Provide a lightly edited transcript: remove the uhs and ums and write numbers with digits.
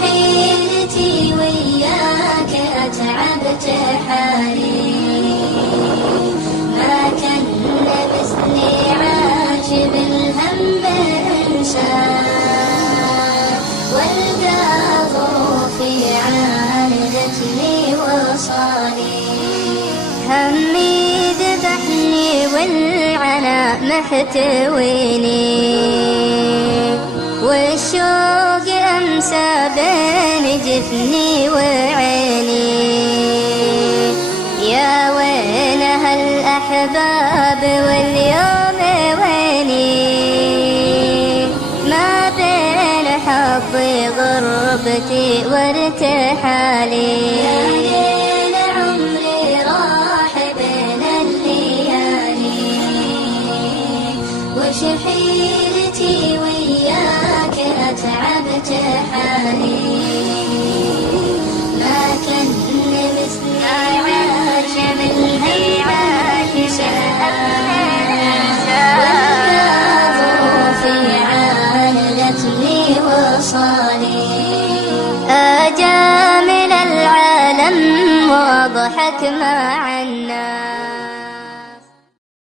حيلتي وياك أتعبت حالي، ما كان مثلي عاجب الهم إنسان، والقى ظروفي عاندتني وصالي، همي ذبحني والعناء محتويني، والشوق أمسى بين جفني وعيني، يا وين هالأحباب واليوم ويني، ما بين حظي غربتي وارتحالي، يا ليل عمري راح بين الليالي، وش حيلتي وياك أتعبت حالي، ما كان مثلي عاجب الهيعات والقى ظروفي عاندتني وصالي، أجا من العالم وضحك معي